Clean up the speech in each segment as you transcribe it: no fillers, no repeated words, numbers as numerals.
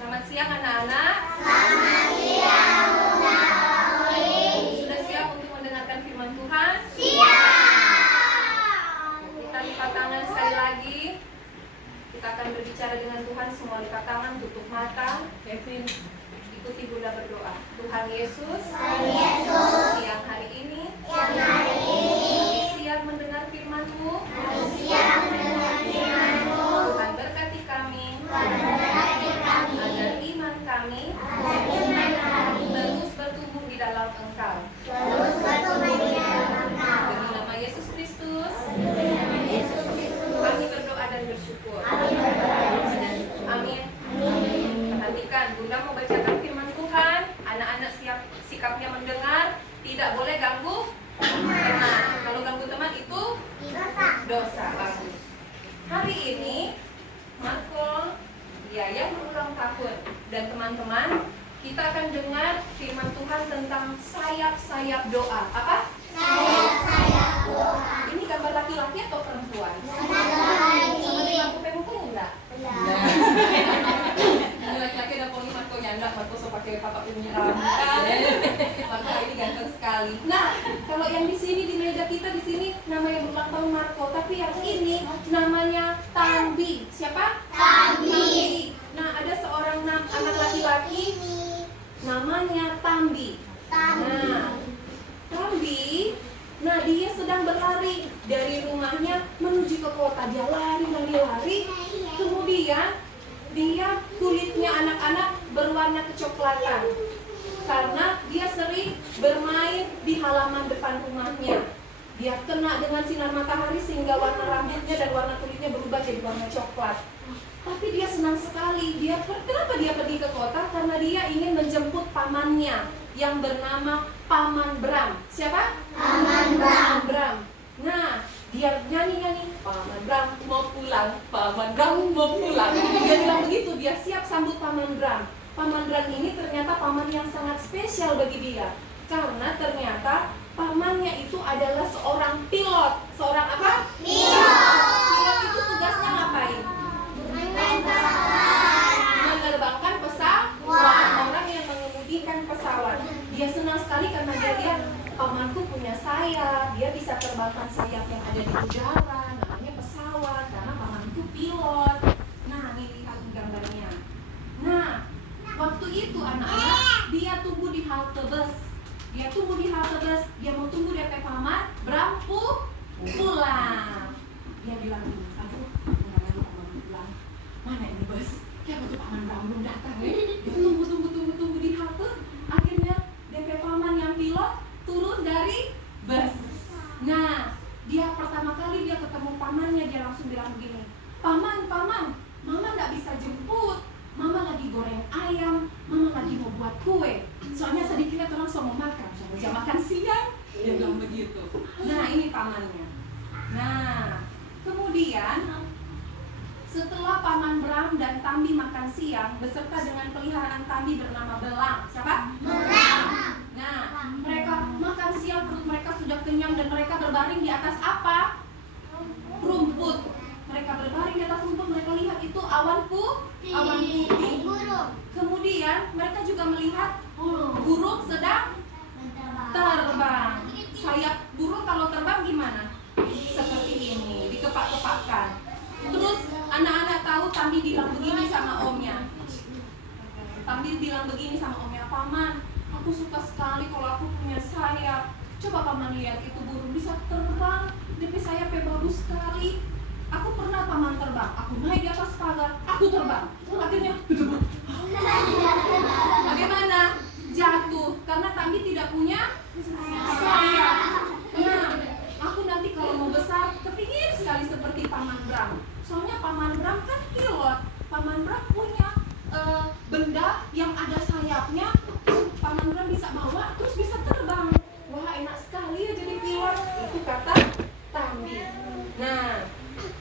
Selamat siang anak-anak. Selamat siang, Bunda Oli. Sudah siap untuk mendengarkan firman Tuhan? Siap. Kita lipat tangan sekali lagi. Kita akan berbicara dengan Tuhan. Semua lipat tangan, tutup mata. Kevin, ikuti Bunda berdoa. Tuhan Yesus, siang hari ini, kami siap mendengar firman-Mu. Tuhan berkati kami. Agar iman kami terus bertumbuh di dalam Engkau. Demi nama Yesus Kristus, kami berdoa dan bersyukur. Amin. Perhatikan, Bunda mau bacakan firman Tuhan. Anak-anak sikapnya mendengar, tidak boleh ganggu teman. Kalau ganggu teman itu dosa. Bagus. Hari ini Marco yang berulang tahun, dan teman-teman, kita akan dengar firman Tuhan tentang sayap-sayap doa. Apa? Sayap-sayap doa. Ini gambar laki-laki atau perempuan? Sama lagi. Sama dengan pemukul enggak? Enggak. Ini laki-laki ada poni Marco nyanda, Marco so pakai papak punya rambut. Marco ini ganteng sekali. Nah, kalau yang di sini di meja kita di sini namanya berulang tahun Marco, tapi yang ini namanya Tambi. Siapa? Tambi. Nah, ada seorang anak laki-laki namanya Tambi. Nah, Tambi, dia sedang berlari dari rumahnya menuju ke kota. Dia lari. Kemudian dia kulitnya anak-anak berwarna kecoklatan karena dia sering bermain di halaman depan rumahnya. Dia kena dengan sinar matahari sehingga warna rambutnya dan warna kulitnya berubah jadi warna coklat. Tapi dia senang sekali. Kenapa dia pergi ke kota? Karena dia ingin menjemput pamannya yang bernama Paman Bram. Siapa? Paman Bram. Nah, dia nyanyi-nyanyi, Paman Bram mau pulang, Paman Bram mau pulang. Dia bilang begitu, dia siap sambut Paman Bram. Paman Bram ini ternyata paman yang sangat spesial bagi dia. Karena ternyata pamannya itu adalah seorang pilot. Seorang apa? Pilot itu tugasnya ngapain? Menerbangkan pesawat. Orang yang mengemudikan pesawat. Dia senang sekali karena dia lihat pamanku punya sayap. Dia bisa terbangkan sayap yang ada di udara. Namanya pesawat karena pamanku pilot. Nah, ini lihat gambarnya. Nah, waktu itu anak-anak dia tunggu di halte bus. Dia mau tunggu DP paman Bram pulang. Dia bilang, aduh, paman pulang. Mana ini bus? Kenapa tuh paman Bram belum datang ya? Dia tunggu di halte. Akhirnya DP paman yang pilot turun dari bus. Nah, dia pertama kali dia ketemu pamannya, dia langsung bilang begini, Paman, mama gak bisa jemput. Mama lagi goreng ayam, mama lagi mau buat kue. Soalnya sedikitnya orang mau makan, jam makan siang. Dia bilang begitu. Nah, ini pamannya. Nah, kemudian setelah Paman Bram dan Tambi makan siang beserta dengan peliharaan Tambi bernama Belang. Siapa? "Paman, aku suka sekali kalau aku punya sayap. Coba paman lihat, itu burung bisa terbang, DP sayapnya bagus sekali. Aku pernah paman terbang, aku naik di atas pagar, aku terbang. Akhirnya bagaimana? Jatuh karena Tambi tidak punya sayap. Nah, aku nanti kalau mau besar kepingin sekali seperti Paman Bram. Soalnya Paman Bram kan pilot. Paman Bram punya benda yang ada sayapnya, terus Paman Bram bisa bawa, terus bisa terbang. Wah, enak sekali ya jadi pilot. Itu kata Tambi. Nah,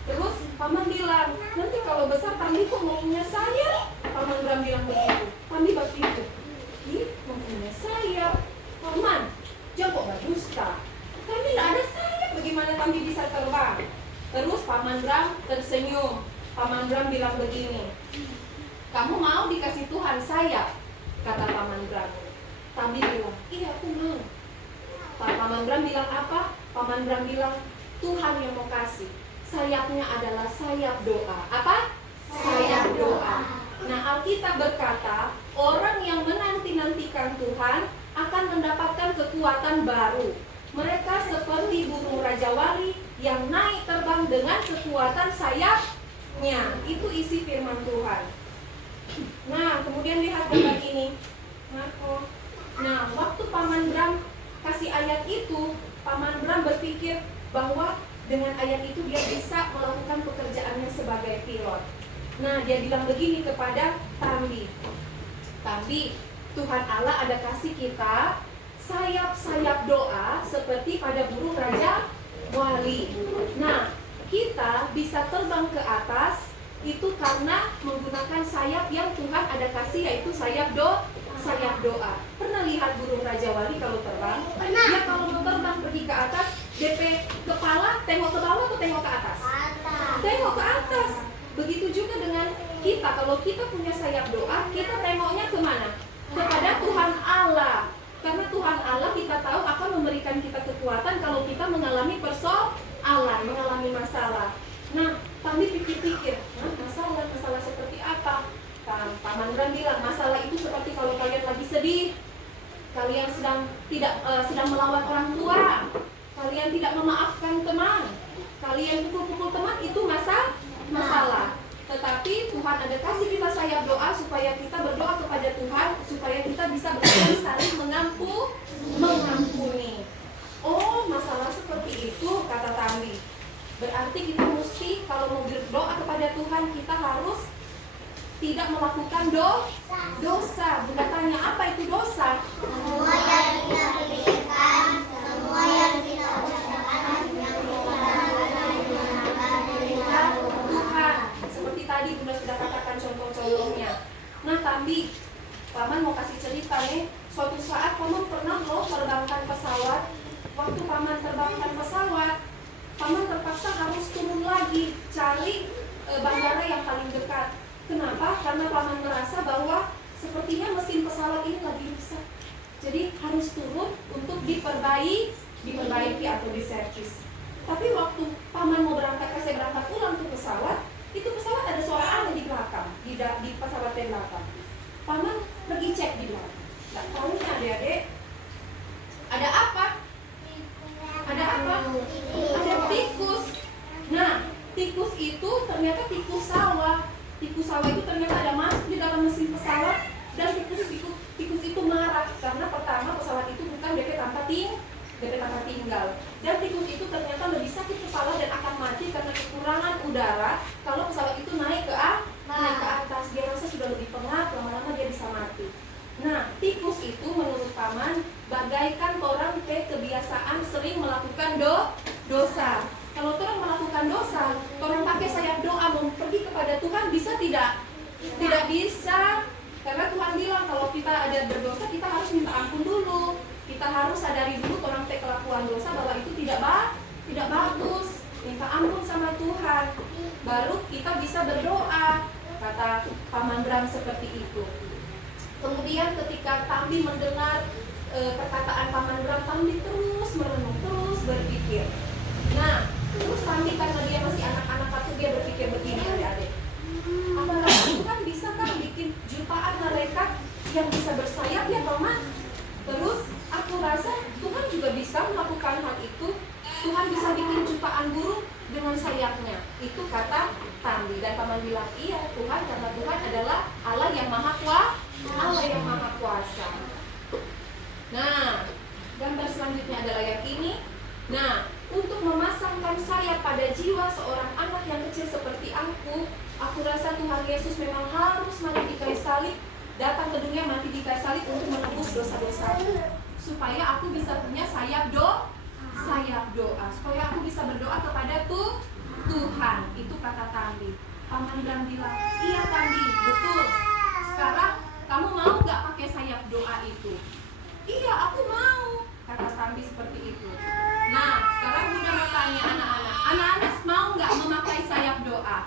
terus Paman bilang, nanti kalau besar Tambi kok maunya sayap? Paman Bram bilang begitu. Tambi berpikir, ih, mempunyai sayap. Paman, jawab bagus tak? Tambi tidak ada sayap, bagaimana Tambi bisa terbang? Terus Paman Bram tersenyum. Paman Bram bilang begini, kamu mau dikasih Tuhan sayap? Kata Paman Bram. Tambi bilang, iya aku mau. Paman Bram bilang apa? Paman Bram bilang, Tuhan yang mau kasih. Sayapnya adalah sayap doa. Apa? Sayap doa. Nah, Alkitab berkata, orang yang menanti-nantikan Tuhan akan mendapatkan kekuatan baru. Mereka seperti burung Raja Wali yang naik terbang dengan kekuatan sayapnya. Itu isi firman Tuhan. Nah, kemudian lihat gambar ini. Nah, waktu Paman Bram kasih ayat itu, Paman Bram berpikir bahwa dengan ayat itu dia bisa melakukan pekerjaannya sebagai pilot. Nah, dia bilang begini kepada Tambi. Tambi, Tuhan Allah ada kasih kita sayap-sayap doa seperti pada burung Raja Wali. Nah, kita bisa terbang ke atas itu karena menggunakan sayap yang Tuhan ada kasih, yaitu sayap doa. Pernah lihat burung Raja Wali kalau terbang? Pernah. Dia kalau mau terbang pergi ke atas, DP kepala tengok ke bawah atau tengok ke atas? Tengok ke atas. Begitu juga dengan kita, kalau kita punya sayap doa, kita tengoknya kemana? Kepada Tuhan Allah. Karena Tuhan Allah kita tahu akan memberikan kita kekuatan kalau kita mengalami persoalan, mengalami masalah. Nah, Tambi pikir-pikir, masalah seperti apa? Paman Bram bilang, masalah itu seperti kalau kalian lagi sedih, kalian sedang melawan orang tua, kalian tidak memaafkan teman, kalian pukul-pukul teman, itu masalah. Tetapi Tuhan ada kasih kita sayap doa supaya kita berdoa kepada Tuhan, supaya kita bisa saling mengampuni. Oh, masalah seperti itu, kata Tambi. Berarti kita mesti kalau mau berdoa kepada Tuhan, kita harus tidak melakukan dosa. Bunda tanya, apa itu dosa? Semua yang kita pikirkan, semua yang kita ucapkan, yang kita Tuhan. Seperti tadi Bunda sudah katakan contoh-contohnya. Nah, Tambi, Paman mau kasih cerita nih. Suatu saat Paman pernah terbangkan pesawat. Waktu Paman terbangkan pesawat, Paman terpaksa harus turun lagi cari bandara yang paling dekat. Kenapa? Karena Paman merasa bahwa sepertinya mesin pesawat ini lagi rusak. Jadi harus turun untuk diperbaiki atau diservis. Tapi waktu Paman mau berangkat ulang ke pesawat, itu pesawat ada suara aneh di belakang, di pesawat yang belakang. Paman pergi cek di belakang. Nggak tahunya adik-adik, ada apa? Ada tikus. Nah, tikus itu ternyata tikus sawah. Tikus sawah itu ternyata ada masuk di dalam mesin pesawat, dan tikus itu marah karena pertama pesawat itu bukan DP tanpa tinggal. Dan tikus itu ternyata lebih sakit kepala dan akan mati karena kekurangan udara. Kalau pesawat itu naik ke atas, dia rasa sudah lebih pengap, lama-lama dia bisa mati. Nah, tikus itu menurut Paman bagaikan orang kebiasaan sering melakukan dosa. Kalau orang melakukan dosa, orang pakai sayap doa mau pergi kepada Tuhan, bisa tidak? Tidak bisa. Karena Tuhan bilang kalau kita ada berdosa, kita harus minta ampun dulu. Kita harus sadari dulu orang kelakuan dosa bahwa itu tidak bagus. Minta ampun sama Tuhan, baru kita bisa berdoa. Kata Paman Bram seperti itu. Kemudian ketika Tambi mendengar perkataan Paman Bram, Tambi terus merenung, terus berpikir. Nah, terus Tambi karena dia masih anak-anak waktu dia berpikir begini, adik-adik. Apalagi Tuhan bisa kan bikin jutaan malaikat yang bisa bersayap ya teman. Terus aku rasa Tuhan juga bisa melakukan hal itu. Tuhan bisa bikin jutaan burung dengan sayapnya. Itu kata Tandi. Dan paman bilang, iya Tuhan, karena Tuhan adalah Allah yang maha kuasa. Nah, gambar selanjutnya adalah yang ini. Nah, untuk memasangkan sayap pada jiwa seorang anak yang kecil seperti aku rasa Tuhan Yesus memang harus mati di kayu salib, datang ke dunia mati di kayu salib untuk menebus dosa-dosaku, supaya aku bisa punya sayap doa, supaya aku bisa berdoa kepada Tuhan. Itu kata Tandi. Paman Bram bilang, iya Tandi, betul. Sekarang kamu mau nggak pakai sayap doa itu? Iya, aku mau, kata Tandi seperti itu. Nah, sekarang Bunda mau tanya anak-anak. Anak-anak mau nggak memakai sayap doa?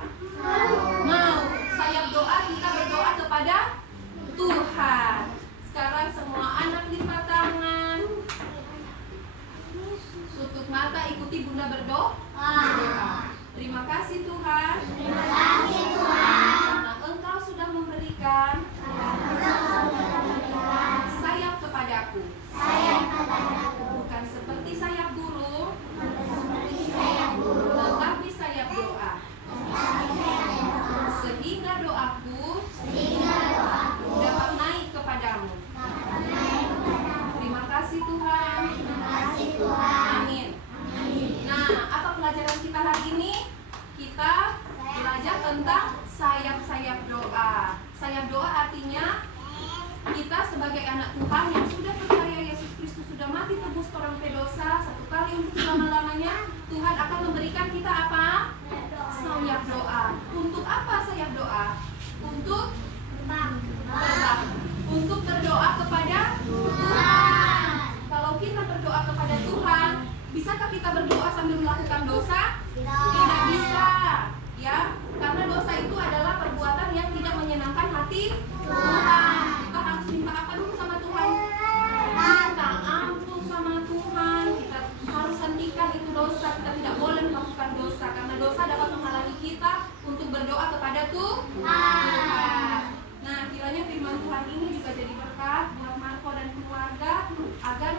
Mau. Sayap doa kita berdoa kepada Tuhan. Sekarang semua anak lipat tangan, tutup mata, ikuti Bunda berdoa. Terima kasih Tuhan. Terima kasih Tuhan. Karena Engkau sudah memberikan sayap kepadaku. Bukan seperti sayap burung, tetapi sayap doa. Sehingga doaku dapat naik kepadamu. Terima kasih Tuhan. Amin. Nah, apa pelajaran kita hari ini? Kita belajar tentang sayap-sayap doa. Sayap doa artinya kita sebagai anak Tuhan yang sudah percaya Yesus Kristus sudah mati tebus orang dosa satu kali untuk selama-lamanya, Tuhan akan memberikan kita apa? Sayap doa. Untuk apa sayap doa? Untuk terbang. Untuk berdoa kepada Tuhan. Kalau kita berdoa kepada Tuhan, bisakah kita berdoa sambil melakukan dosa? Tidak bisa, ya. Karena dosa itu adalah perbuatan yang tidak menyenangkan hati Tuhan. Kita harus minta apa dulu sama Tuhan? Minta ampun sama Tuhan. Kita harus hentikan itu dosa. Kita tidak boleh melakukan dosa, karena dosa dapat menghalangi kita untuk berdoa kepada Tuhan. Nah, kiranya firman Tuhan ini juga jadi berkat buat Marco dan keluarga, agar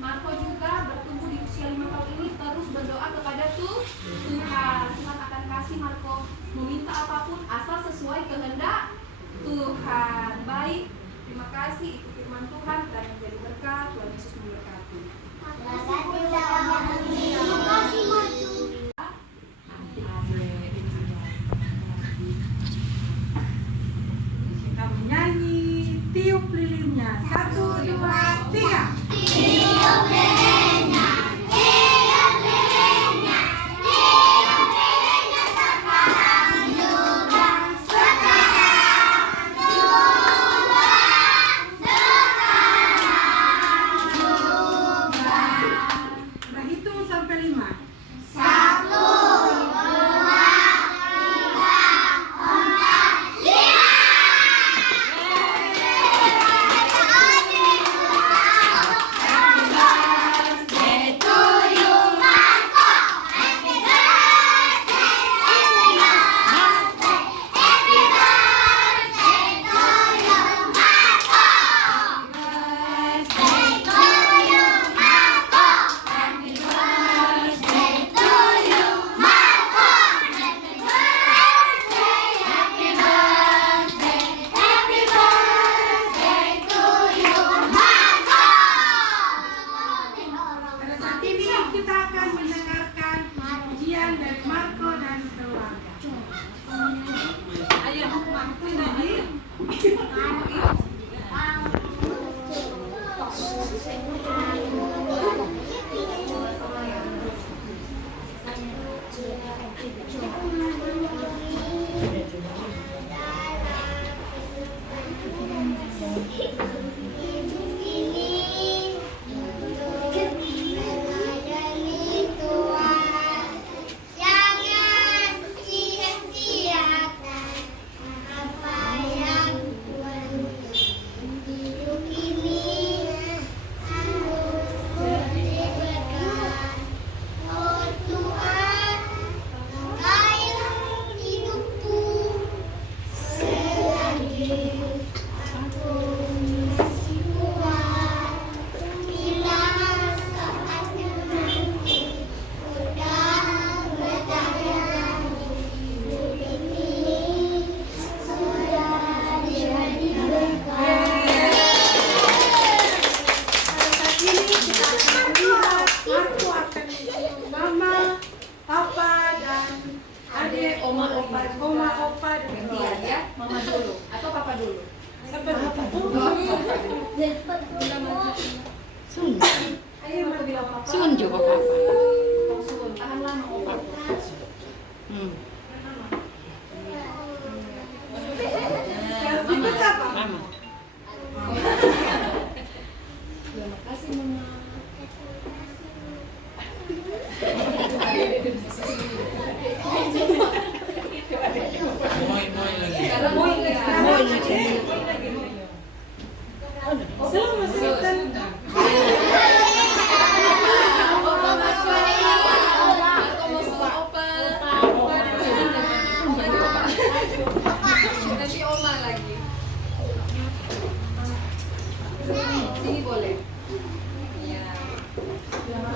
Marco juga bertumbuh di usia 5 tahun ini terus berdoa kepada Tuhan. Tuhan akan kasih Marco meminta apapun asal sesuai kehendak Tuhan. Baik, terima kasih. Itu firman Tuhan dan menjadi berkat. Tuhan Yesus memberkati. Kita menyanyi tiup lilinnya. 1, 2, 3. Tiup lilinnya, tiup lilinnya, tiup lilinnya sekarang juga, sekarang juga, sekarang juga. Udah hitung sampai 5. 1, 2, 3, 4, 5. Pada saat ini kita akan mendengarkan pujian dari Marco dan keluarga. Ayo, Marco tadi. Jangan sia-siakan apa yang Tuhan hidup ini Marco akan mencium mama, papa, dan adik, Oma, opa, opa, dan gantian ya, mama dulu atau papa dulu. seperti itu. Sun. Ayo mama bilang papa. Sun juga papa. Oh, sun. Tahan lama opa. Hmm. Yang ikut siapa? Mama. Terima kasih mama. Moi lagi. Sekarang mau lagi. Selamat datang. Opa masuk. Aku mau sun opa. Nanti oma lagi. Sini boleh. Ya.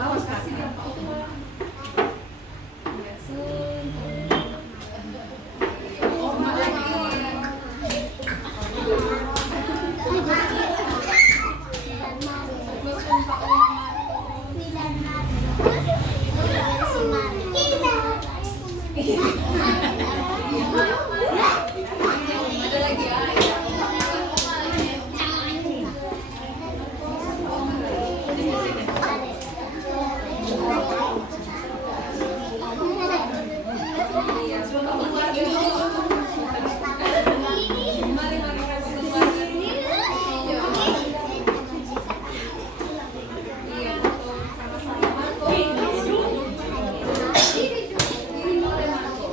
Awas kasih dia Pak Opa. Ya, sun. Oma lagi. Sun Pak Oma. Ada lagi ya. Iya, keluar dulu. Mari kasih keluar. Iya, sama-sama Marco. Ini boleh Marco.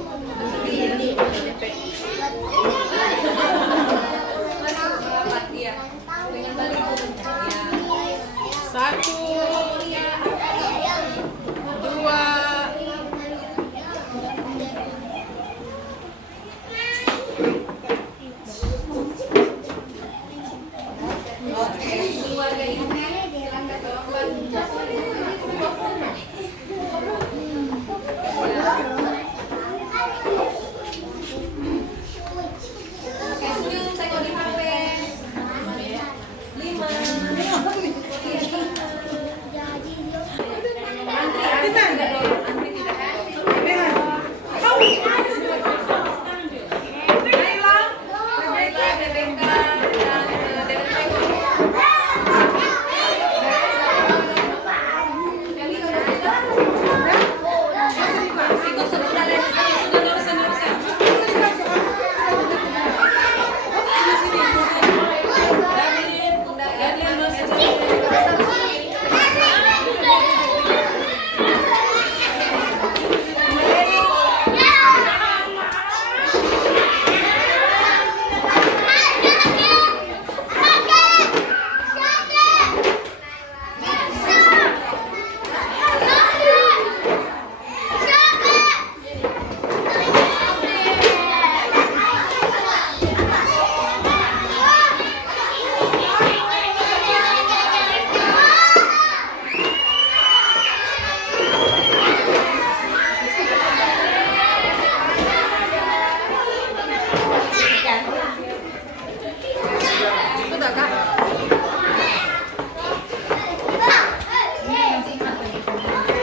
Marco berapat dia. Dengan balik turun. Ya. 1, 2. Oke, keluarga ini silakan bawa Oke, senyum tengok di HP. 5. Antri tidak dorong, antri tidak dorong. Merah.